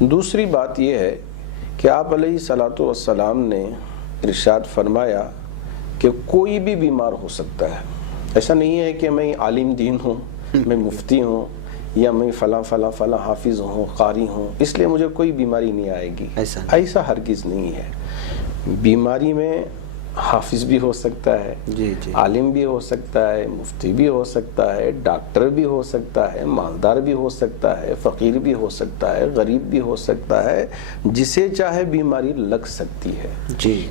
دوسری بات یہ ہے کہ آپ علیہ الصلوۃ والسلام نے ارشاد فرمایا کہ کوئی بھی بیمار ہو سکتا ہے. ایسا نہیں ہے کہ میں عالم دین ہوں، میں مفتی ہوں، یا میں فلاں فلاں فلاں حافظ ہوں، قاری ہوں، اس لیے مجھے کوئی بیماری نہیں آئے گی. ایسا ہرگز نہیں ہے. بیماری میں حافظ بھی ہو سکتا ہے، عالم بھی ہو سکتا ہے، مفتی بھی ہو سکتا ہے، ڈاکٹر بھی ہو سکتا ہے، مالدار بھی ہو سکتا ہے، فقیر بھی ہو سکتا ہے، غریب بھی ہو سکتا ہے. جسے چاہے بیماری لگ سکتی ہے.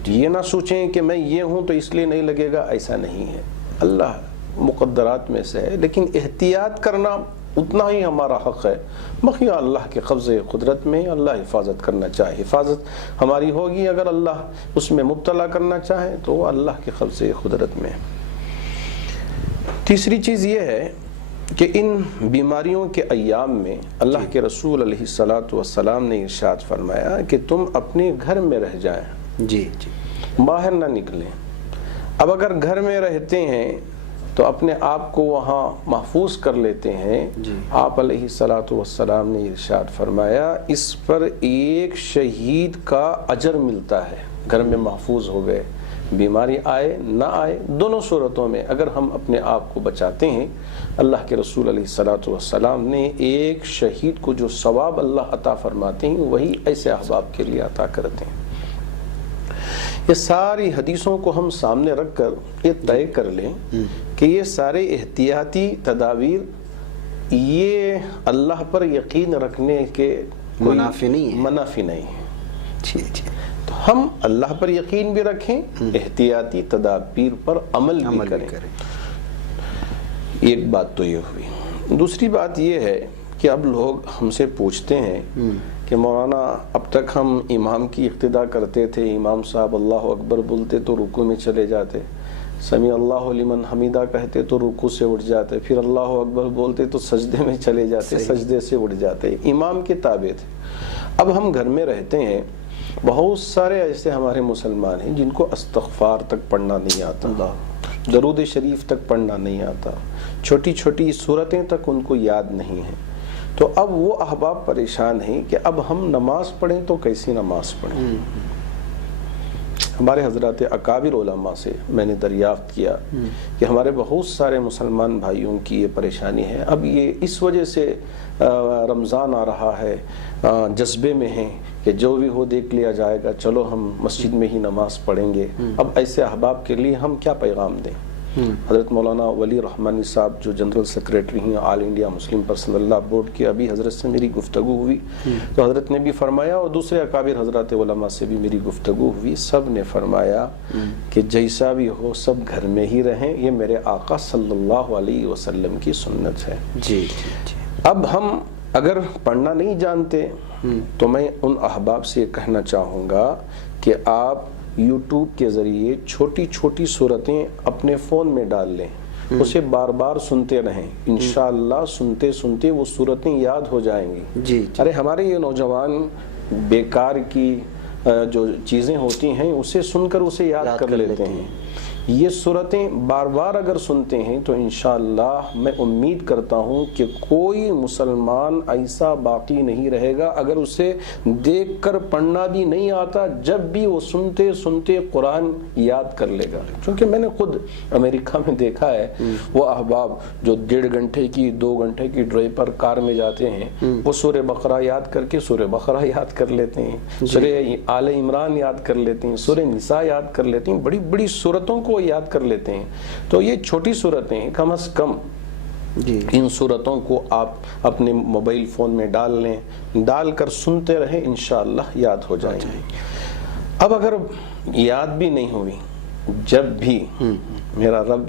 یہ نہ سوچیں کہ میں یہ ہوں تو اس لیے نہیں لگے گا، ایسا نہیں ہے. اللہ مقدرات میں سے ہے، لیکن احتیاط کرنا اتنا ہی ہمارا حق ہے. بقیہ اللہ کے قبضے قدرت میں اللہ حفاظت کرنا چاہے. حفاظت ہماری ہوگی، اگر اللہ اس میں مبتلا کرنا چاہے تو وہ اللہ کے قبضے قدرت میں. تیسری چیز یہ ہے کہ ان بیماریوں کے ایام میں اللہ کے رسول علیہ الصلوۃ والسلام نے ارشاد فرمایا کہ تم اپنے گھر میں رہ جائیں، باہر نہ نکلیں. اب اگر گھر میں رہتے ہیں تو اپنے آپ کو وہاں محفوظ کر لیتے ہیں. آپ علیہ الصلوۃ والسلام نے ارشاد فرمایا اس پر ایک شہید کا اجر ملتا ہے. گھر میں محفوظ ہو گئے، بیماری آئے نہ آئے، دونوں صورتوں میں اگر ہم اپنے آپ کو بچاتے ہیں، اللہ کے رسول علیہ الصلوۃ والسلام نے ایک شہید کو جو ثواب اللہ عطا فرماتے ہیں وہی ایسے احباب کے لیے عطا کرتے ہیں. یہ ساری حدیثوں کو ہم سامنے رکھ کر یہ طے کر لیں کہ یہ سارے احتیاطی تدابیر یہ اللہ پر یقین رکھنے کے منافی نہیں ہے. تو ہم اللہ پر یقین بھی رکھیں، احتیاطی تدابیر پر عمل بھی کریں. ایک بات تو یہ ہوئی. دوسری بات یہ ہے کہ اب لوگ ہم سے پوچھتے ہیں کہ مولانا اب تک ہم امام کی اقتداء کرتے تھے، امام صاحب اللہ اکبر بولتے تو رکوع میں چلے جاتے، سمیع اللہ لمن حمیدہ کہتے تو رکوع سے اٹھ جاتے، پھر اللہ اکبر بولتے تو سجدے میں چلے جاتے، سجدے سے اٹھ جاتے، امام کے تابع تھے. اب ہم گھر میں رہتے ہیں، بہت سارے ایسے ہمارے مسلمان ہیں جن کو استغفار تک پڑھنا نہیں آتا، درود شریف تک پڑھنا نہیں آتا، چھوٹی چھوٹی سورتیں تک ان کو یاد نہیں ہیں. تو اب وہ احباب پریشان ہیں کہ اب ہم نماز پڑھیں تو کیسی نماز پڑھیں. ہمارے حضرات اکابر علماء سے میں نے دریافت کیا کہ ہمارے بہت سارے مسلمان بھائیوں کی یہ پریشانی ہے. اب یہ اس وجہ سے رمضان آ رہا ہے، جذبے میں ہیں کہ جو بھی ہو دیکھ لیا جائے گا، چلو ہم مسجد میں ہی نماز پڑھیں گے. اب ایسے احباب کے لیے ہم کیا پیغام دیں؟ حضرت مولانا ولی رحمانی صاحب جو جنرل سیکریٹری ہیں آل انڈیا مسلم پرسنل لا بورڈ کے، ابھی حضرت سے میری گفتگو ہوئی تو حضرت نے بھی فرمایا، اور دوسرے اکابر حضرات علماء سے بھی میری گفتگو ہوئی، سب نے فرمایا کہ جیسا بھی ہو سب گھر میں ہی رہیں، یہ میرے آقا صلی اللہ علیہ وسلم کی سنت ہے. اب ہم اگر پڑھنا نہیں جانتے تو میں ان احباب سے کہنا چاہوں گا کہ آپ یوٹیوب کے ذریعے چھوٹی چھوٹی صورتیں اپنے فون میں ڈال لیں، اسے بار بار سنتے رہیں، انشاءاللہ سنتے سنتے وہ صورتیں یاد ہو جائیں گی. ارے ہمارے یہ نوجوان بیکار کی جو چیزیں ہوتی ہیں اسے سن کر اسے یاد کر لیتے ہیں. یہ صورتیں بار بار اگر سنتے ہیں تو انشاءاللہ میں امید کرتا ہوں کہ کوئی مسلمان ایسا باقی نہیں رہے گا اگر اسے دیکھ کر پڑھنا بھی نہیں آتا، جب بھی وہ سنتے سنتے قرآن یاد کر لے گا. کیونکہ میں نے خود امریکہ میں دیکھا ہے وہ احباب جو 1.5 گھنٹے کی 2 گھنٹے کی ڈرائیو پر کار میں جاتے ہیں، وہ سورہ بقرہ یاد کر کے سورہ بقرہ یاد کر لیتے ہیں، سورہ آل عمران یاد کر لیتے ہیں، سورہ نساء یاد کر لیتے ہیں، بڑی بڑی صورتوں کو یاد کر لیتے ہیں. تو یہ چھوٹی صورتیں ہیں، کم از کم ان صورتوں کو آپ اپنے موبائل فون میں ڈال لیں، ڈال کر سنتے رہیں، انشاءاللہ یاد ہو جائیں گے. اب اگر یاد بھی نہیں ہوئی، جب بھی میرا رب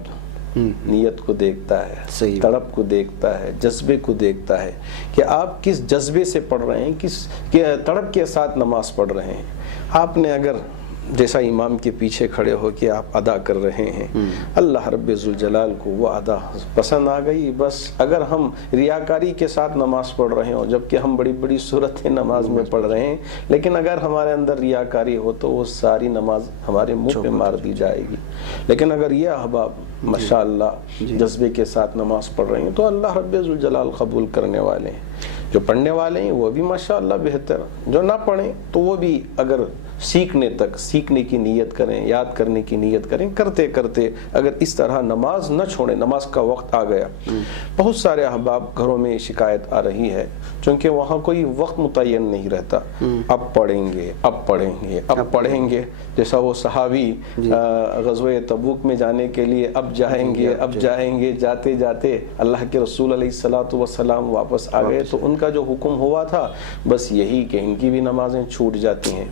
نیت کو دیکھتا ہے، تڑپ کو دیکھتا ہے، جذبے کو دیکھتا ہے کہ آپ کس جذبے سے پڑھ رہے ہیں، کس تڑپ کے ساتھ نماز پڑھ رہے ہیں. آپ نے اگر جیسا امام کے پیچھے کھڑے ہو کے آپ ادا کر رہے ہیں، اللہ رب ذوالجلال کو وہ ادا پسند آ گئی. بس اگر ہم ریاکاری کے ساتھ نماز پڑھ رہے ہوں، جبکہ ہم بڑی بڑی صورتیں نماز میں پڑھ رہے ہیں، لیکن اگر ہمارے اندر ریاکاری ہو تو وہ ساری نماز ہمارے منہ پہ مار دی جائے گی. لیکن اگر یہ احباب ماشاءاللہ جذبے کے ساتھ نماز پڑھ رہے ہیں تو اللہ رب ذوالجلال قبول کرنے والے ہیں. جو پڑھنے والے ہیں وہ بھی ماشاءاللہ بہتر، جو نہ پڑھیں تو وہ بھی اگر سیکھنے کی نیت کریں، یاد کرنے کی نیت کریں، کرتے کرتے اگر اس طرح نماز نہ چھوڑیں، نماز کا وقت آ گیا۔ بہت سارے احباب گھروں میں شکایت آ رہی ہے چونکہ وہاں کوئی وقت متعین نہیں رہتا، اب پڑھیں گے اب پڑھیں گے اب پڑھیں گے، جیسا وہ صحابی غزوہ تبوک میں جانے کے لیے اب جائیں گے اب جائیں گے، جاتے جاتے اللہ کے رسول علیہ الصلوۃ والسلام واپس آ گئے تو ان کا جو حکم ہوا تھا بس یہی کہ ان کی بھی نمازیں چھوٹ جاتی ہیں۔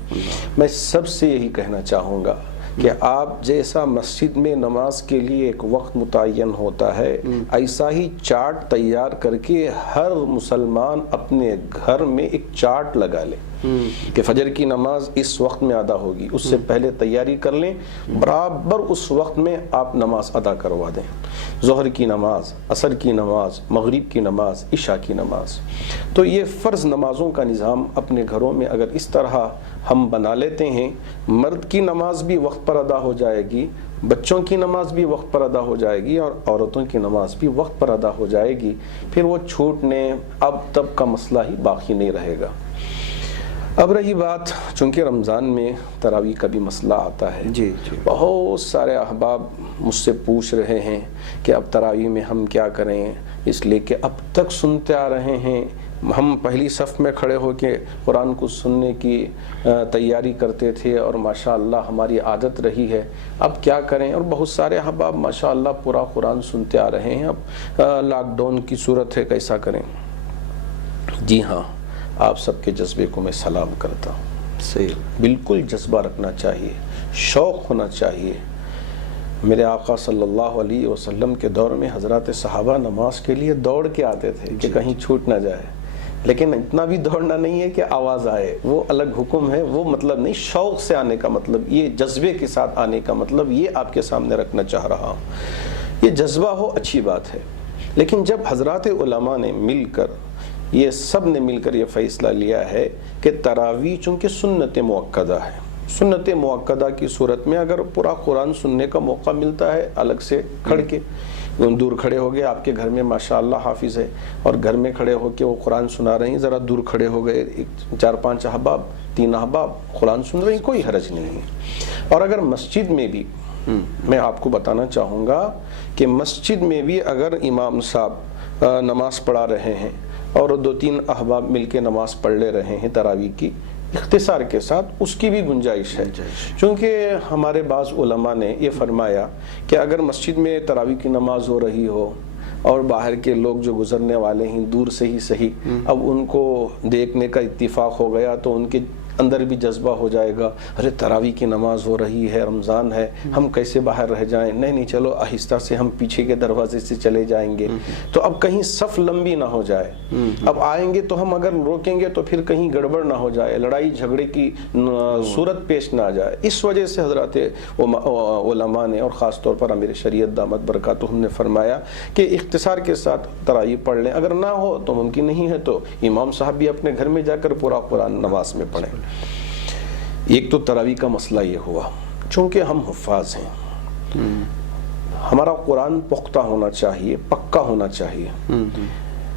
میں سب سے یہی کہنا چاہوں گا کہ آپ جیسا مسجد میں نماز کے لیے ایک وقت متعین ہوتا ہے، ایسا ہی چارٹ تیار کر کے ہر مسلمان اپنے گھر میں ایک چارٹ لگا لے کہ فجر کی نماز اس وقت میں ادا ہوگی، اس سے پہلے تیاری کر لیں، برابر اس وقت میں آپ نماز ادا کروا دیں، ظہر کی نماز، عصر کی نماز، مغرب کی نماز، عشاء کی نماز۔ تو یہ فرض نمازوں کا نظام اپنے گھروں میں اگر اس طرح ہم بنا لیتے ہیں، مرد کی نماز بھی وقت پر ادا ہو جائے گی، بچوں کی نماز بھی وقت پر ادا ہو جائے گی، اور عورتوں کی نماز بھی وقت پر ادا ہو جائے گی، پھر وہ چھوٹنے اب تب کا مسئلہ ہی باقی نہیں رہے گا۔ اب رہی بات، چونکہ رمضان میں تراویح کا بھی مسئلہ آتا ہے، جی بہت سارے احباب مجھ سے پوچھ رہے ہیں کہ اب تراویح میں ہم کیا کریں، اس لیے کہ اب تک سنتے آ رہے ہیں، ہم پہلی صف میں کھڑے ہو کے قرآن کو سننے کی تیاری کرتے تھے اور ماشاءاللہ ہماری عادت رہی ہے، اب کیا کریں؟ اور بہت سارے احباب ماشاءاللہ پورا قرآن سنتے آ رہے ہیں، اب لاک ڈاؤن کی صورت ہے، کیسا کریں؟ جی ہاں، آپ سب کے جذبے کو میں سلام کرتا ہوں، صحیح، بالکل جذبہ رکھنا چاہیے، شوق ہونا چاہیے۔ میرے آقا صلی اللہ علیہ وسلم کے دور میں حضرات صحابہ نماز کے لیے دوڑ کے آتے تھے کہ کہیں چھوٹ نہ جائے، لیکن اتنا بھی دوڑنا نہیں ہے کہ آواز آئے، وہ الگ حکم ہے، وہ مطلب نہیں، شوق سے آنے کا مطلب، یہ جذبے کے ساتھ آنے کا مطلب یہ آپ کے سامنے رکھنا چاہ رہا ہوں۔ یہ جذبہ ہو اچھی بات ہے، لیکن جب حضرات علماء نے مل کر، یہ سب نے مل کر یہ فیصلہ لیا ہے کہ تراویح چونکہ سنت موقدہ ہے، سنت موقدہ کی صورت میں اگر پورا قرآن سننے کا موقع ملتا ہے الگ سے کھڑ کے، دور کھڑے ہو گئے، آپ کے گھر میں ماشاءاللہ حافظ ہے اور گھر میں کھڑے ہو کے وہ قرآن سنا رہے ہیں، ذرا دور کھڑے ہو گئے، 4-5 احباب، 3 احباب قرآن سن رہے ہیں، کوئی حرج نہیں ہے۔ اور اگر مسجد میں بھی، میں آپ کو بتانا چاہوں گا کہ مسجد میں بھی اگر امام صاحب نماز پڑھا رہے ہیں اور 2-3 احباب مل کے نماز پڑھ لے رہے ہیں تراویح کی اختصار کے ساتھ، اس کی بھی گنجائش ہے، چونکہ ہمارے بعض علماء نے یہ فرمایا کہ اگر مسجد میں تراویح کی نماز ہو رہی ہو اور باہر کے لوگ جو گزرنے والے ہیں دور سے ہی صحیح، اب ان کو دیکھنے کا اتفاق ہو گیا تو ان کے اندر بھی جذبہ ہو جائے گا، ارے تراویح کی نماز ہو رہی ہے، رمضان ہے، ہم کیسے باہر رہ جائیں، نہیں چلو آہستہ سے ہم پیچھے کے دروازے سے چلے جائیں گے، تو اب کہیں صف لمبی نہ ہو جائے، اب آئیں گے تو ہم اگر روکیں گے تو پھر کہیں گڑبڑ نہ ہو جائے، لڑائی جھگڑے کی صورت پیش نہ آ جائے۔ اس وجہ سے حضرات علماء نے اور خاص طور پر امیر شریعت دامت برکاتہم نے فرمایا کہ اختصار کے ساتھ تراویح پڑھ لیں، اگر نہ ہو تو ممکن نہیں ہے تو امام صاحب بھی اپنے گھر میں جا کر پورا قرآن نماز میں پڑھیں۔ ایک تو تراویح کا مسئلہ یہ ہوا، چونکہ ہم حفاظ ہیں، ہمارا قرآن پختہ ہونا چاہیے، پکا ہونا چاہیے،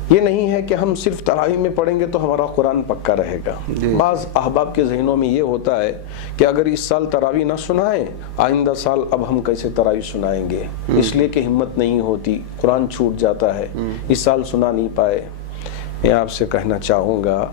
یہ نہیں ہے کہ ہم صرف تراویح میں پڑھیں گے تو ہمارا قرآن پکا رہے گا۔ بعض احباب کے ذہنوں میں یہ ہوتا ہے کہ اگر اس سال تراویح نہ سنائیں، آئندہ سال اب ہم کیسے تراویح سنائیں گے، اس لیے کہ ہمت نہیں ہوتی، قرآن چھوٹ جاتا ہے، اس سال سنا نہیں پائے۔ میں آپ سے کہنا چاہوں گا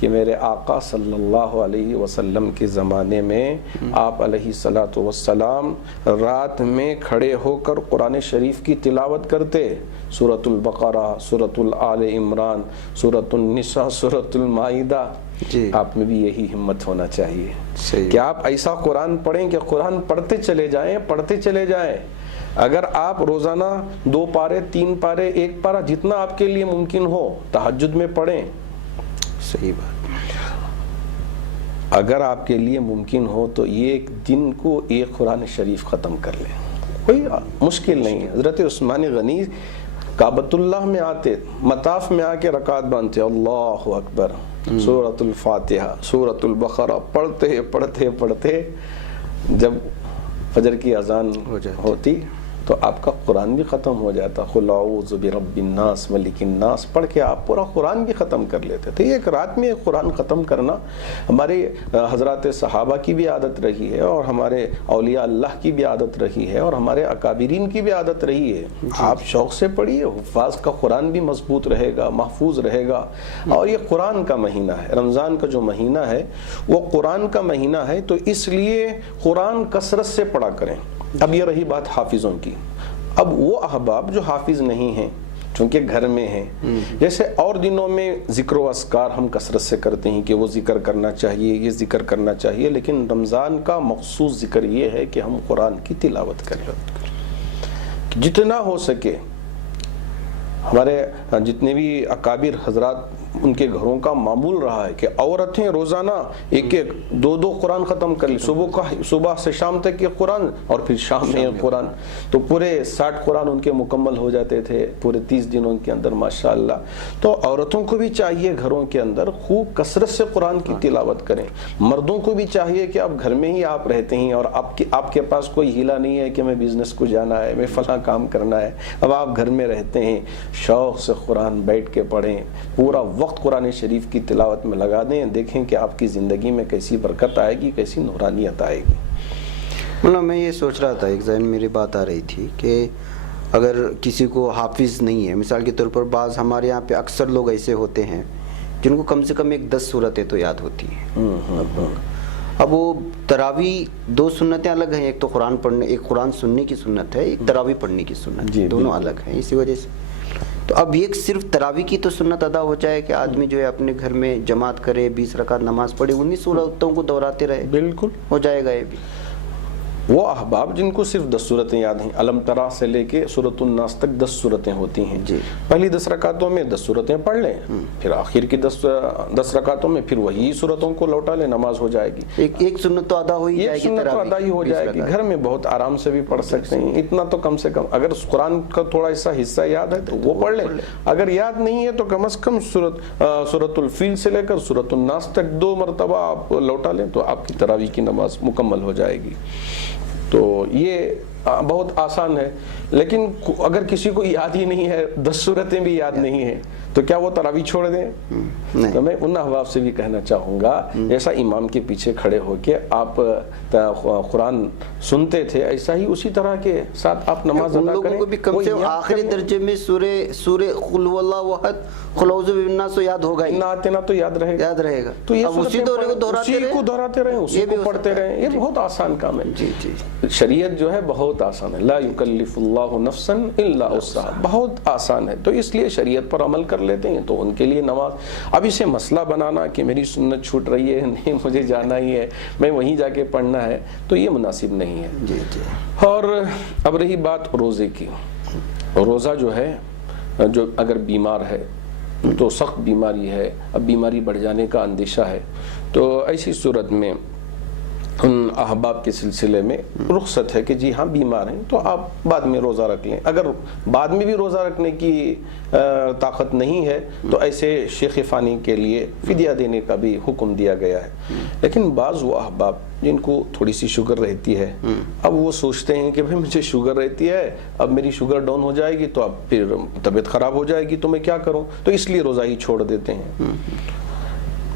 کہ میرے آقا صلی اللہ علیہ وسلم کے زمانے میں آپ علیہ الصلوۃ والسلام رات میں کھڑے ہو کر قرآن شریف کی تلاوت کرتے، سورۃ البقرہ، سورۃ آل عمران، سورۃ النساء، سورۃ المائدہ۔ آپ میں بھی یہی ہمت ہونا چاہیے کہ آپ ایسا قرآن پڑھیں کہ قرآن پڑھتے چلے جائیں، پڑھتے چلے جائیں۔ اگر آپ روزانہ 2 پارے، 3 پارے، 1 پارہ، جتنا آپ کے لیے ممکن ہو تہجد میں پڑھیں، صحیح بات۔ اگر آپ کے لیے ممکن ہو تو ایک دن کو 1 قرآن شریف ختم کر لیں، کوئی مشکل نہیں۔ حضرت عثمان غنی کعبۃ اللہ میں آتے، مطاف میں آ کے رکعت باندھتے، اللہ اکبر، سورۃ الفاتحہ، سورۃ البقرہ پڑھتے پڑھتے پڑھتے جب فجر کی اذان ہوتی تو آپ کا قرآن بھی ختم ہو جاتا، قل اعوذ برب الناس ملک الناس پڑھ کے آپ پورا قرآن بھی ختم کر لیتے تھے۔ ایک رات میں قرآن ختم کرنا ہمارے حضرات صحابہ کی بھی عادت رہی ہے، اور ہمارے اولیاء اللہ کی بھی عادت رہی ہے، اور ہمارے اکابرین کی بھی عادت رہی ہے۔ آپ شوق سے پڑھیے، حفاظ کا قرآن بھی مضبوط رہے گا، محفوظ رہے گا۔ اور یہ قرآن کا مہینہ ہے، رمضان کا جو مہینہ ہے وہ قرآن کا مہینہ ہے، تو اس لیے قرآن کثرت سے پڑھا کریں۔ اب یہ رہی بات حافظوں کی۔ اب وہ احباب جو حافظ نہیں ہیں، چونکہ گھر میں ہیں، جیسے اور دنوں میں ذکر و اذکار ہم کثرت سے کرتے ہیں کہ وہ ذکر کرنا چاہیے، یہ ذکر کرنا چاہیے، لیکن رمضان کا مخصوص ذکر یہ ہے کہ ہم قرآن کی تلاوت کریں، جتنا ہو سکے۔ ہمارے جتنے بھی اکابر حضرات ان کے گھروں کا معمول رہا ہے کہ عورتیں روزانہ ایک ایک دو دو قرآن ختم کر لی، صبح سے شام تک یہ قرآن، اور پھر شام میں یہ قرآن، تو پورے 60 قرآن ان کے مکمل ہو جاتے تھے پورے 30 دنوں کے اندر ماشاءاللہ۔ تو عورتوں کو بھی چاہیے گھروں کے اندر خوب کثرت سے قرآن کی تلاوت کریں۔ مردوں کو بھی چاہیے کہ اب گھر میں ہی آپ رہتے ہیں اور آپ کے پاس کوئی ہیلا نہیں ہے کہ میں بزنس کو جانا ہے، میں فلاں کام کرنا ہے، اب آپ گھر میں رہتے ہیں، شوق سے قرآن بیٹھ کے پڑھیں، پورا وقت قرآن شریف کی تلاوت میں لگا دیں، دیکھیں کہ آپ کی زندگی میں کیسی برکت آئے گی، کیسی نورانیت آئے گی۔ مطلب میں یہ سوچ رہا تھا، ایک ذہن میری بات آ رہی تھی کہ اگر کسی کو حافظ نہیں ہے، مثال کے طور پر بعض ہمارے یہاں پہ اکثر لوگ ایسے ہوتے ہیں جن کو کم سے کم 10 صورتیں تو یاد ہوتی ہیں۔ اب وہ تراویح 2 سنتیں الگ ہیں، ایک تو قرآن پڑھنے، ایک قرآن سننے کی سنت ہے، ایک تراویح پڑھنے کی سنت ہے، دونوں الگ ہیں، اسی وجہ سے تو اب ایک صرف تراویح کی تو سنت ادا ہو جائے کہ آدمی جو ہے اپنے گھر میں جماعت کرے، 20 رکعت نماز پڑھے، 19 صورتوں کو دہراتے رہے، بالکل ہو جائے گا یہ بھی۔ وہ احباب جن کو صرف 10 صورتیں یاد ہیں، علم ترا سے لے کے سورۃ الناس تک 10 صورتیں ہوتی ہیں، پہلی 10 رکعتوں میں 10 صورتیں پڑھ لیں، پھر آخر کی 10 رکعتوں میں پھر وہی صورتوں کو لوٹا لیں، نماز ہو جائے گی۔ ایک سنت تو ادا ہو ہی جائے گی، سنت تو ادا ہی ہو جائے گی، گھر میں بہت آرام سے بھی پڑھ سکتے ہیں، اتنا تو کم سے کم اگر قرآن کا تھوڑا حصہ یاد ہے تو وہ پڑھ لیں، اگر یاد نہیں ہے تو کم از کم سورۃ الفیل سے لے کر سورۃ الناس تک 2 مرتبہ آپ لوٹا لیں تو آپ کی تراویح کی نماز مکمل ہو جائے گی۔ تو یہ بہت آسان ہے، لیکن اگر کسی کو یاد ہی نہیں ہے، 10 صورتیں بھی یاد نہیں ہیں، تو کیا وہ تراویح چھوڑ دیں؟ تو میں ان احباب سے بھی کہنا چاہوں گا، جیسا امام کے پیچھے کھڑے ہو کے آپ قرآن سنتے تھے، ایسا ہی اسی طرح کے ساتھ آپ نماز ادا کریں۔ ان لوگوں کو بھی کم سے کم آخری درجے میں سورہ قل هو اللہ احد، قل اعوذ برب الناس تو یاد ہوگا ہی، نہ آتے نہ تو یاد رہے گا، تو یہ اسی دورے کو دہراتے رہیں، اسی کو پڑھتے رہیں، یہ بہت آسان کام ہے۔ شریعت جو ہے بہت آسان ہے، لا یکلف اللہ نفسا الا وسعها، بہت آسان ہے، تو اس لیے شریعت پر عمل کر لیتے ہیں تو ان کے لیے نماز۔ اب اسے مسئلہ بنانا کہ میری سنت چھوٹ رہی ہے، نہیں مجھے جانا ہی ہے، میں وہیں جا کے پڑھنا ہے، تو یہ مناسب نہیں ہے۔ اور اب رہی بات روزے کی، روزہ جو ہے، جو اگر بیمار ہے تو سخت بیماری ہے، اب بیماری بڑھ جانے کا اندیشہ ہے، تو ایسی صورت میں ان احباب کے سلسلے میں رخصت ہے کہ جی ہاں بیمار ہیں تو آپ بعد میں روزہ رکھ لیں، اگر بعد میں بھی روزہ رکھنے کی طاقت نہیں ہے تو ایسے شیخ فانی کے لیے فدیہ دینے کا بھی حکم دیا گیا ہے۔ لیکن بعض وہ احباب جن کو تھوڑی سی شوگر رہتی ہے، اب وہ سوچتے ہیں کہ بھئی مجھے شوگر رہتی ہے، اب میری شوگر ڈاؤن ہو جائے گی تو اب پھر طبیعت خراب ہو جائے گی تو میں کیا کروں، تو اس لیے روزہ ہی چھوڑ دیتے ہیں۔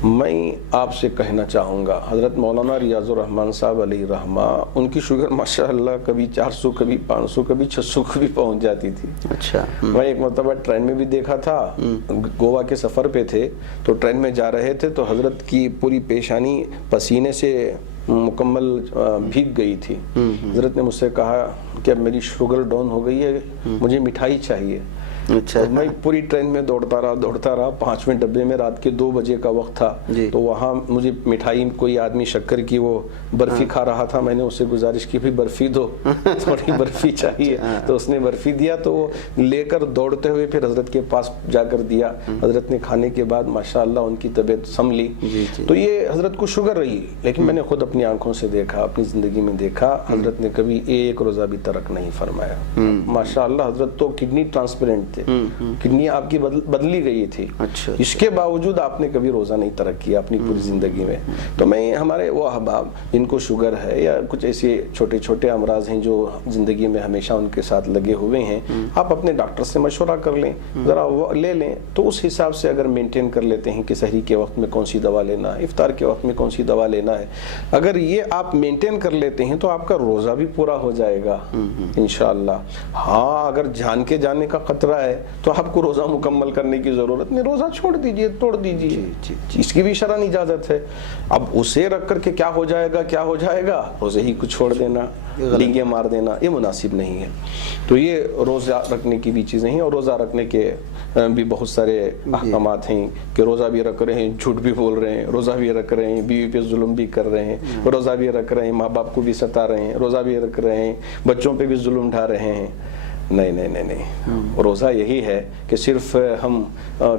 میں آپ سے کہنا چاہوں گا، حضرت مولانا ریاض الرحمن صاحب علیہ رحمہ، ان کی شوگر ماشاءاللہ کبھی 400 کبھی 500 کبھی 600 کبھی پہنچ جاتی تھی۔ اچھا، میں ایک مرتبہ ٹرین میں بھی دیکھا تھا، گوا کے سفر پہ تھے تو ٹرین میں جا رہے تھے تو حضرت کی پوری پیشانی پسینے سے مکمل بھیگ گئی تھی۔ حضرت نے مجھ سے کہا کہ اب میری شوگر ڈاؤن ہو گئی ہے، مجھے مٹھائی چاہیے۔ اچھا، میں پوری ٹرین میں دوڑتا رہا، 5ویں ڈبے میں رات کے 2 بجے کا وقت تھا، تو وہاں مجھے مٹھائی، کوئی آدمی شکر کی وہ برفی کھا رہا تھا، میں نے اس سے گزارش کی بھی برفی دو، تھوڑی برفی چاہیے، تو اس نے برفی دیا، تو وہ لے کر دوڑتے ہوئے پھر حضرت کے پاس جا کر دیا۔ حضرت نے کھانے کے بعد ماشاءاللہ ان کی طبیعت سنبھلی۔ تو یہ حضرت کو شوگر رہی، لیکن میں نے خود اپنی آنکھوں سے دیکھا، اپنی زندگی میں دیکھا، حضرت نے کبھی ایک روزہ بھی ترک نہیں فرمایا۔ ماشاءاللہ حضرت تو کڈنی ٹرانسپلانٹ تھے, کڈنی آپ کی بدلی گئی تھی, اچھا, اس کے باوجود آپ نے کبھی روزہ نہیں ترک کیا اپنی پوری زندگی میں. تو میں ہمارے وہ احباب جن کو شوگر ہے یا کچھ ایسے چھوٹے چھوٹے امراض ہیں جو زندگی میں ہمیشہ ان کے ساتھ لگے ہوئے ہیں, آپ اپنے ڈاکٹر سے مشورہ کر لیں, ذرا وہ لے لیں, تو اس حساب سے اگر مینٹین کر لیتے ہیں کہ سحری کے وقت میں کون سی دوا لینا ہے, افطار کے وقت میں کون سی دوا لینا ہے, اگر یہ آپ مینٹین کر لیتے ہیں تو آپ کا روزہ بھی پورا ہو جائے گا انشاءاللہ. ہاں اگر جان کے جانے کا خطرہ ہے تو آپ کو روزہ مکمل کرنے کی ضرورت نہیں, روزہ چھوڑ دیجئے, توڑ دیجئے, اس کی بھی شرعاً اجازت ہے. اب اسے رکھ کر کے کیا ہو جائے گا, روزے ہی کو چھوڑ دینا, ڈینگے مار دینا, یہ مناسب نہیں ہے. تو یہ روزہ رکھنے کی بھی چیزیں ہیں, اور روزہ رکھنے کے بھی بہت سارے احکامات ہیں کہ روزہ بھی رکھ رہے ہیں, جھوٹ بھی بول رہے ہیں, روزہ بھی رکھ رہے ہیں, بیوی پہ ظلم بھی کر رہے ہیں, روزہ بھی رکھ رہے ہیں, ماں باپ کو بھی ستا رہے ہیں, روزہ بھی رکھ رہے ہیں, بچوں پہ بھی ظلم ڈھا رہے ہیں. نہیں, روزہ یہی ہے کہ صرف ہم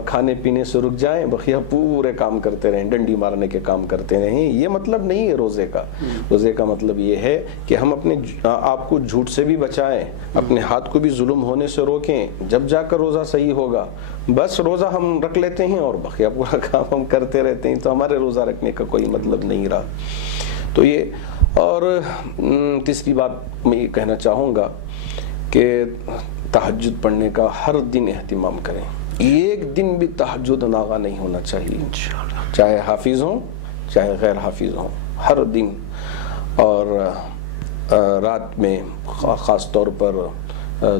کھانے پینے سے رک جائیں, بقیہ پورے کام کرتے رہیں, ڈنڈی مارنے کے کام کرتے رہیں, یہ مطلب نہیں ہے روزے کا. روزے کا مطلب یہ ہے کہ ہم اپنے آپ کو جھوٹ سے بھی بچائیں, اپنے ہاتھ کو بھی ظلم ہونے سے روکیں, جب جا کر روزہ صحیح ہوگا. بس روزہ ہم رکھ لیتے ہیں اور بقیہ پورا کام ہم کرتے رہتے ہیں, تو ہمارے روزہ رکھنے کا کوئی مطلب نہیں رہا. تو یہ, اور تیسری بات میں یہ کہنا چاہوں گا کہ تہجد پڑھنے کا ہر دن اہتمام کریں. ایک دن بھی تہجد ناغا نہیں ہونا چاہیے, چاہے حافظ ہوں چاہے غیر حافظ ہوں, ہر دن. اور رات میں خاص طور پر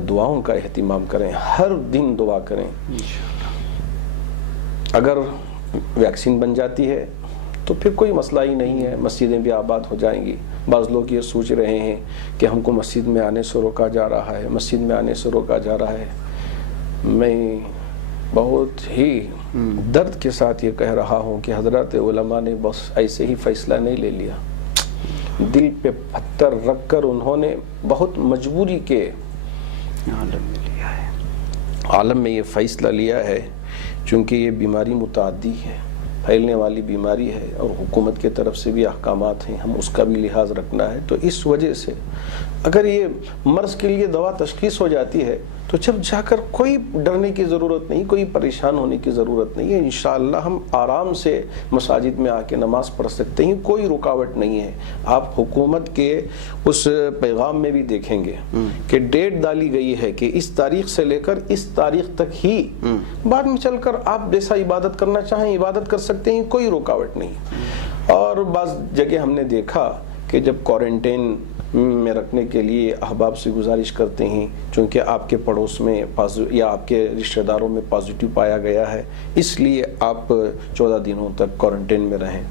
دعاؤں کا اہتمام کریں, ہر دن دعا کریں. اگر ویکسین بن جاتی ہے تو پھر کوئی مسئلہ ہی نہیں ہے, مسجدیں بھی آباد ہو جائیں گی. بعض لوگ یہ سوچ رہے ہیں کہ ہم کو مسجد میں آنے سے روکا جا رہا ہے, میں بہت ہی درد کے ساتھ یہ کہہ رہا ہوں کہ حضرات علماء نے بس ایسے ہی فیصلہ نہیں لے لیا, دل پہ پتھر رکھ کر انہوں نے بہت مجبوری کے عالم میں یہ فیصلہ لیا ہے, چونکہ یہ بیماری متعدی ہے, پھیلنے والی بیماری ہے, اور حکومت کے طرف سے بھی احکامات ہیں, ہم اس کا بھی لحاظ رکھنا ہے. تو اس وجہ سے اگر یہ مرض کے لیے دوا تشخیص ہو جاتی ہے تو جب جا کر کوئی ڈرنے کی ضرورت نہیں, کوئی پریشان ہونے کی ضرورت نہیں ہے. انشاءاللہ ہم آرام سے مساجد میں آ کے نماز پڑھ سکتے ہیں, کوئی رکاوٹ نہیں ہے. آپ حکومت کے اس پیغام میں بھی دیکھیں گے کہ ڈیٹ ڈالی گئی ہے کہ اس تاریخ سے لے کر اس تاریخ تک ہی, بعد میں چل کر آپ جیسا عبادت کرنا چاہیں عبادت کر سکتے ہیں, کوئی رکاوٹ نہیں. اور بعض جگہ ہم نے دیکھا کہ جب کوارنٹین میں رکھنے کے لیے احباب سے گزارش کرتے ہیں, چونکہ آپ کے پڑوس میں یا آپ کے رشتہ داروں میں پازیٹیو پایا گیا ہے, اس لیے آپ 14 دنوں تک کوارنٹین میں رہیں.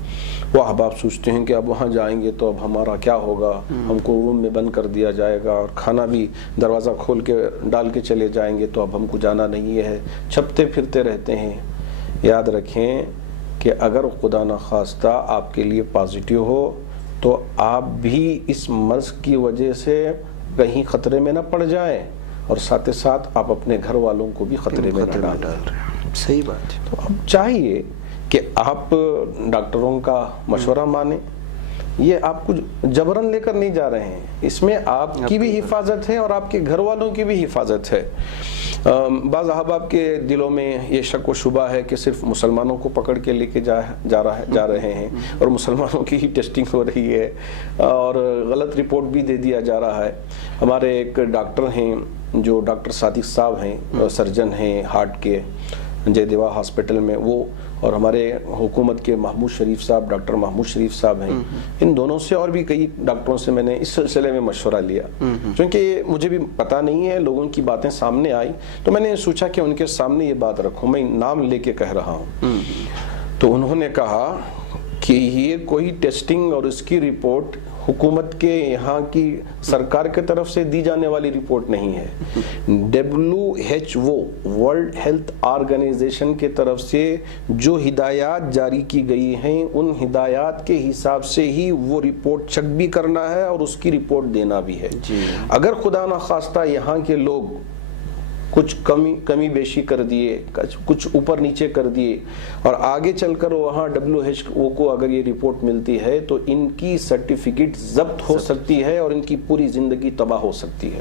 وہ احباب سوچتے ہیں کہ اب وہاں جائیں گے تو اب ہمارا کیا ہوگا, ہم کو روم میں بند کر دیا جائے گا, اور کھانا بھی دروازہ کھول کے ڈال کے چلے جائیں گے, تو اب ہم کو جانا نہیں ہے, چھپتے پھرتے رہتے ہیں. یاد رکھیں کہ اگر خدا نخواستہ آپ کے لیے پازیٹیو ہو تو آپ بھی اس مرض کی وجہ سے کہیں خطرے میں نہ پڑ جائیں, اور ساتھ ساتھ آپ اپنے گھر والوں کو بھی خطرے میں نہ ڈال رہے ہیں. صحیح بات ہے. تو اب چاہیے کہ آپ ڈاکٹروں کا مشورہ مانیں, یہ آپ کو جبرن لے کر نہیں جا رہے ہیں, اس میں آپ کی بھی حفاظت ہے اور آپ کے گھر والوں کی بھی حفاظت ہے. بعض احباب کے دلوں میں یہ شک و شبہ ہے کہ صرف مسلمانوں کو پکڑ کے لے کے جا رہے ہیں, اور مسلمانوں کی ہی ٹیسٹنگ ہو رہی ہے, اور غلط رپورٹ بھی دے دیا جا رہا ہے. ہمارے ایک ڈاکٹر ہیں جو ڈاکٹر صادق صاحب ہیں, سرجن ہیں ہارٹ کے, جے دیوا ہاسپٹل میں, وہ اور ہمارے حکومت کے محمود شریف صاحب, ڈاکٹر محمود شریف صاحب ہیں, ان دونوں سے اور بھی کئی ڈاکٹروں سے میں نے اس سلسلے میں مشورہ لیا, کیونکہ مجھے بھی پتہ نہیں ہے, لوگوں کی باتیں سامنے آئی تو میں نے سوچا کہ ان کے سامنے یہ بات رکھوں, میں نام لے کے کہہ رہا ہوں. تو انہوں نے کہا کہ یہ کوئی ٹیسٹنگ اور اس کی رپورٹ حکومت کے یہاں کی سرکار کے طرف سے دی جانے والی رپورٹ نہیں ہے, WHO ورلڈ ہیلتھ آرگنائزیشن کے طرف سے جو ہدایات جاری کی گئی ہیں, ان ہدایات کے حساب سے ہی وہ رپورٹ چیک بھی کرنا ہے اور اس کی رپورٹ دینا بھی ہے. اگر خدا نخواستہ یہاں کے لوگ کچھ کمی بیشی کر دیے, کچھ اوپر نیچے کر دیے, اور آگے چل کر وہاں WHO کو اگر یہ رپورٹ ملتی ہے تو ان کی سرٹیفکیٹ ضبط ہو سکتی ہے اور ان کی پوری زندگی تباہ ہو سکتی ہے.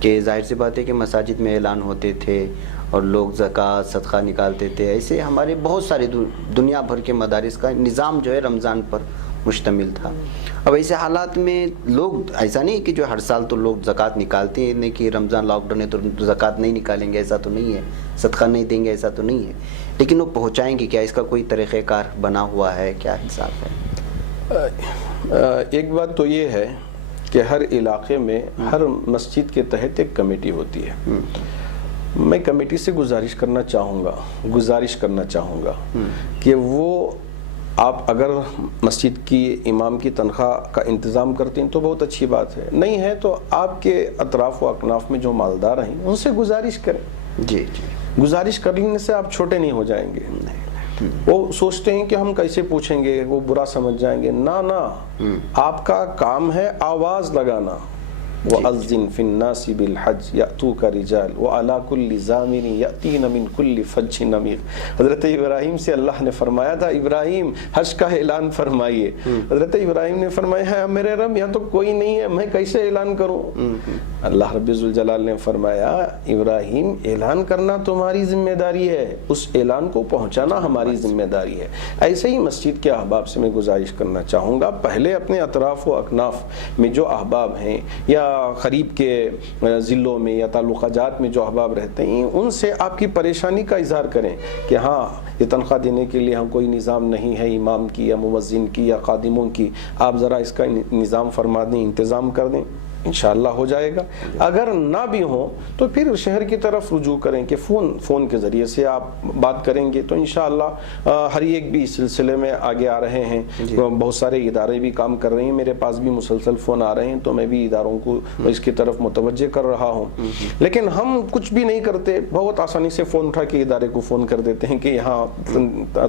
کہ ظاہر سی بات ہے کہ مساجد میں اعلان ہوتے تھے اور لوگ زکوٰۃ صدقہ نکالتے تھے. ایسے ہمارے بہت سارے دنیا بھر کے مدارس کا نظام جو ہے رمضان پر مشتمل تھا. اب ایسے حالات میں لوگ ایسا نہیں کہ جو ہر سال تو لوگ زکوٰۃ نکالتے ہیں، نہیں کہ رمضان لاک ڈاؤن ہے تو زکوٰۃ نہیں نکالیں گے، ایسا تو نہیں ہے، صدقہ نہیں دیں گے، ایسا تو نہیں ہے، لیکن وہ پہنچائیں گے کیا؟ اس کا کوئی طریقہ کار بنا ہوا ہے؟ کیا حساب ہے؟ ایک بات تو یہ ہے کہ ہر علاقے میں ہر مسجد کے تحت ایک کمیٹی ہوتی ہے. میں کمیٹی سے گزارش کرنا چاہوں گا کہ وہ آپ اگر مسجد کی امام کی تنخواہ کا انتظام کرتے ہیں تو بہت اچھی بات ہے، نہیں ہے تو آپ کے اطراف و اکناف میں جو مالدار ہیں ان سے گزارش کریں. جی. گزارش کرنے سے آپ چھوٹے نہیں ہو جائیں گے. وہ سوچتے ہیں کہ ہم کیسے پوچھیں گے، وہ برا سمجھ جائیں گے. نہ آپ کا کام ہے آواز لگانا. وَأَذِّن فِي النَّاسِ بِالْحَجِّ يَأْتُوكَ رِجَالٌ وَعَلَى كُلِّ ضَامِرٍ يَأْتِينَ مِنْ كُلِّ فَجٍّ عَمِيقٍ. حضرت ابراہیم سے اللہ نے فرمایا تھا ابراہیم حج کا اعلان فرمائیے. حضرت ابراہیم نے فرمایا ہے میرے رب یہاں تو کوئی نہیں ہے، میں کیسے اعلان کروں؟ اللہ رب ذوالجلال نے فرمایا ابراہیم اعلان کرنا تمہاری ذمہ داری ہے، اس اعلان کو پہنچانا ہماری ذمہ داری ہے. ایسے ہی مسجد کے احباب سے میں گزارش کرنا چاہوں گا، پہلے اپنے اطراف و اکناف میں جو احباب ہیں یا قریب کے ضلعوں میں یا تعلقہ جات میں جو احباب رہتے ہیں ان سے آپ کی پریشانی کا اظہار کریں کہ ہاں یہ تنخواہ دینے کے لیے ہم کوئی نظام نہیں ہے امام کی یا مؤذن کی یا خادموں کی، آپ ذرا اس کا نظام فرما دیں، انتظام کر دیں، انشاءاللہ ہو جائے گا. اگر نہ بھی ہو تو پھر شہر کی طرف رجوع کریں کہ فون کے ذریعے سے آپ بات کریں گے تو انشاءاللہ ہر ایک بھی اس سلسلے میں آگے آ رہے ہیں. بہت سارے ادارے بھی کام کر رہے ہیں، میرے پاس بھی مسلسل فون آ رہے ہیں تو میں بھی اداروں کو اس کی طرف متوجہ کر رہا ہوں. لیکن ہم کچھ بھی نہیں کرتے، بہت آسانی سے فون اٹھا کے ادارے کو فون کر دیتے ہیں کہ یہاں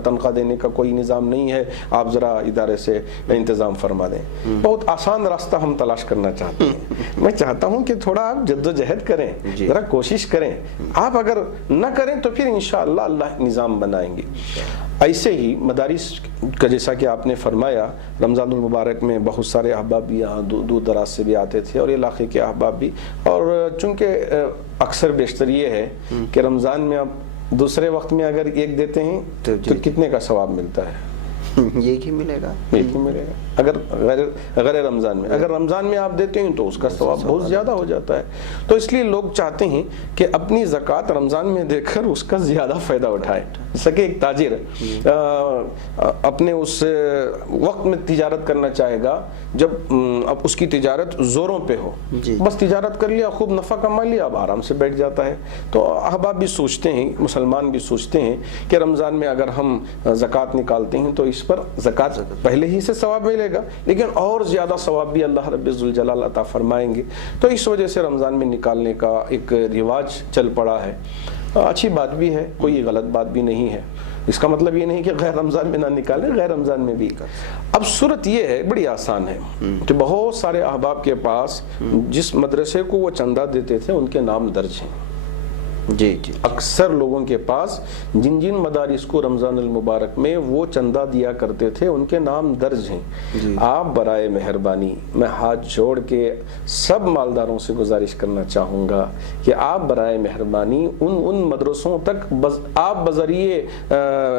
تنخواہ دینے کا کوئی نظام نہیں ہے، آپ ذرا ادارے سے انتظام فرما دیں. بہت آسان راستہ ہم تلاش کرنا چاہتے ہیں. میں چاہتا ہوں کہ تھوڑا آپ جد و جہد کریں، ذرا کوشش کریں. آپ اگر نہ کریں تو پھر انشاءاللہ اللہ نظام بنائیں گے. ایسے ہی مدارس کا جیسا کہ آپ نے فرمایا رمضان المبارک میں بہت سارے احباب بھی یہاں دور دراز سے بھی آتے تھے اور علاقے کے احباب بھی، اور چونکہ اکثر بیشتر یہ ہے کہ رمضان میں اب دوسرے وقت میں اگر ایک دیتے ہیں تو کتنے کا ثواب ملتا ہے؟ ایک ہی ملے گا. اگر غیر رمضان میں، اگر رمضان میں آپ دیتے ہیں تو اس کا ثواب بہت زیادہ ہو جاتا ہے. تو اس لیے لوگ چاہتے ہیں کہ اپنی زکوٰۃ رمضان میں دے کر اس کا زیادہ فائدہ اٹھائے. جیسا کہ ایک تاجر اپنے اس وقت میں تجارت کرنا چاہے گا جب اب اس کی تجارت زوروں پہ ہو، بس تجارت کر لیا، خوب نفع کما لیا، اب آرام سے بیٹھ جاتا ہے. تو احباب بھی سوچتے ہیں، مسلمان بھی سوچتے ہیں کہ رمضان میں اگر ہم زکوٰۃ نکالتے ہیں تو اس پر زکوٰۃ پہلے ہی سے ثواب ملے گا، لیکن اور زیادہ ثواب بھی اللہ رب ذوالجلال عطا فرمائیں گے. تو اس وجہ سے رمضان میں نکالنے کا ایک رواج چل پڑا ہے. اچھی بات بھی ہے، کوئی غلط بات بھی نہیں ہے. اس کا مطلب یہ نہیں کہ غیر رمضان میں نہ نکالیں، غیر رمضان میں بھی. اب صورت یہ ہے، بڑی آسان ہے کہ بہت سارے احباب کے پاس جس مدرسے کو وہ چندہ دیتے تھے ان کے نام درج ہیں. جی اکثر لوگوں کے پاس جن مدارس کو رمضان المبارک میں وہ چندہ دیا کرتے تھے ان کے نام درج ہیں. آپ برائے مہربانی، میں ہاتھ جوڑ کے سب مالداروں سے گزارش کرنا چاہوں گا کہ آپ برائے مہربانی ان مدرسوں تک آپ بذریعے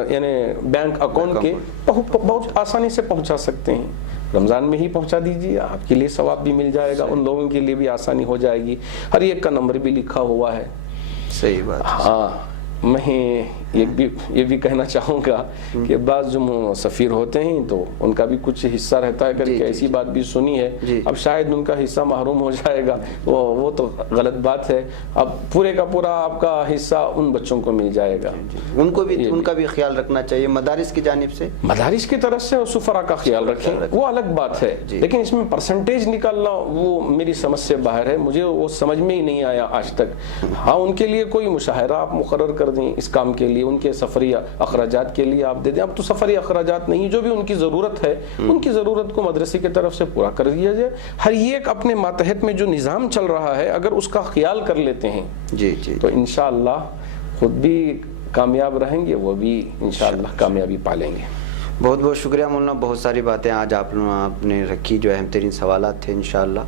یعنی بینک اکاؤنٹ کے بہت آسانی سے پہنچا سکتے ہیں. رمضان میں ہی پہنچا دیجیے، آپ کے لیے ثواب بھی مل جائے گا، ان لوگوں کے لیے بھی آسانی ہو جائے گی. ہر ایک کا نمبر بھی لکھا ہوا ہے. صحیح بات. ہاں میں یہ بھی کہنا چاہوں گا کہ بعض جو سفیر ہوتے ہیں تو ان کا بھی کچھ حصہ رہتا ہے، کہ ایسی بات بھی سنی ہے، اب شاید ان کا حصہ محروم ہو جائے گا، وہ تو غلط بات ہے. اب پورے کا پورا آپ کا حصہ ان بچوں کو مل جائے گا. ان کا بھی خیال رکھنا چاہیے مدارس کی جانب سے، مدارس کی طرف سے سفرا کا خیال رکھیں، وہ الگ بات ہے. لیکن اس میں پرسنٹیج نکالنا وہ میری سمجھ سے باہر ہے، مجھے وہ سمجھ میں ہی نہیں آیا آج تک. ہاں ان کے لیے کوئی مشاہرہ آپ مقرر کر دیں اس کام کے لیے، ان کے سفری اخراجات کے لیے آپ دے دیں. اب تو سفری اخراجات نہیں، جو بھی ان کی ضرورت ہے ان کی ضرورت کو مدرسے کی طرف سے پورا کر دیا جائے. ہر ایک اپنے ماتحت میں جو نظام چل رہا ہے اگر اس کا خیال کر لیتے ہیں تو انشاءاللہ خود بھی کامیاب رہیں گے، وہ بھی انشاءاللہ کامیابی پالیں گے. بہت بہت شکریہ مولانا، بہت ساری باتیں آج آپ نے رکھی جو اہم ترین سوالات تھے انشاءاللہ.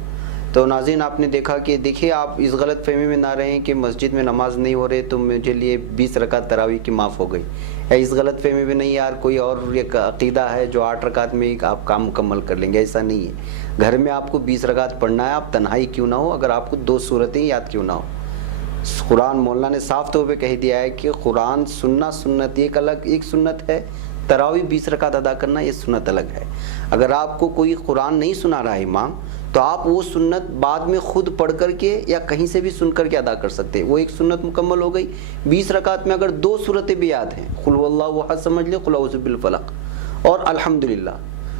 تو ناظرین آپ نے دیکھا کہ دیکھیے آپ اس غلط فہمی میں نہ رہیں کہ مسجد میں نماز نہیں ہو رہے تو مجھے لیے 20 رکعت تراویح کی معاف ہو گئی، یا اس غلط فہمی میں نہیں یار کوئی اور ایک عقیدہ ہے جو 8 رکعت میں ہی آپ کام مکمل کر لیں گے، ایسا نہیں ہے۔ گھر میں آپ کو 20 رکعت پڑھنا ہے، آپ تنہائی کیوں نہ ہو، اگر آپ کو 2 سورتیں یاد کیوں نہ ہو۔ قرآن مولانا نے صاف طور پہ کہہ دیا ہے کہ قرآن سننا سنت ایک سنت ہے، تراویح 20 رکعت ادا کرنا یہ سنت الگ ہے۔ اگر آپ کو کوئی قرآن نہیں سنا رہا ہے امام تو آپ وہ سنت بعد میں خود پڑھ کر کے یا کہیں سے بھی سن کر کے ادا کر سکتے ہیں، وہ ایک سنت مکمل ہو گئی۔ 20 رکعت میں اگر 2 سورتیں بھی یاد ہیں، قل واللہ احد سمجھ لیں، قل اعوذ بالفلق اور الحمدللہ،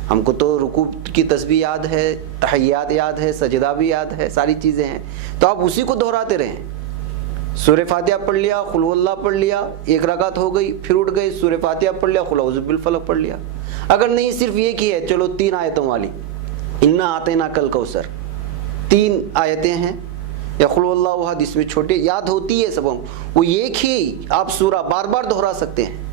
ہم کو تو رکوع کی تسبیح یاد ہے، تحیات یاد ہے، سجدہ بھی یاد ہے، ساری چیزیں ہیں، تو آپ اسی کو دہراتے رہیں۔ سورہ فاتحہ پڑھ لیا، قل واللہ پڑھ لیا، 1 رکعت ہو گئی، پھر اٹھ گئے سورہ فاتحہ پڑھ لیا، قل اعوذ بالفلق پڑھ لیا۔ اگر نہیں صرف یہ کی ہے، چلو 3 آیتوں والی، انا اعطیناک الکوثر، 3 آیتیں ہیں، یا قل واللہ احد، اس میں چھوٹے یاد ہوتی ہے سب، وہ ایک ہی آپ سورہ بار بار دہرا سکتے ہیں۔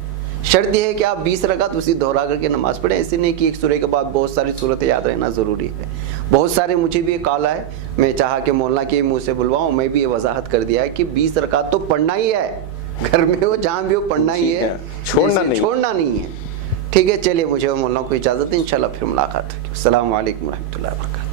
شرط یہ ہے کہ آپ 20 رکعت اسی دہرا کر کے نماز پڑھیں، ایسے نہیں کہ ایک سورہ کے بعد بہت ساری صورتیں یاد رہنا ضروری ہے۔ بہت سارے مجھے بھی کال آئے، میں چاہا کہ مولانا کے منہ سے بلواؤں، میں بھی یہ وضاحت کر دیا ہے کہ 20 رکعت تو پڑھنا ہی ہے، گھر میں ہو جہاں بھی ہو پڑھنا ہی ہے، چھوڑنا نہیں ہے۔ ٹھیک ہے، چلیے مجھے مولانا کو اجازت ہے، انشاءاللہ پھر ملاقات ہوگی۔ السلام علیکم ورحمۃ اللہ وبرکاتہ۔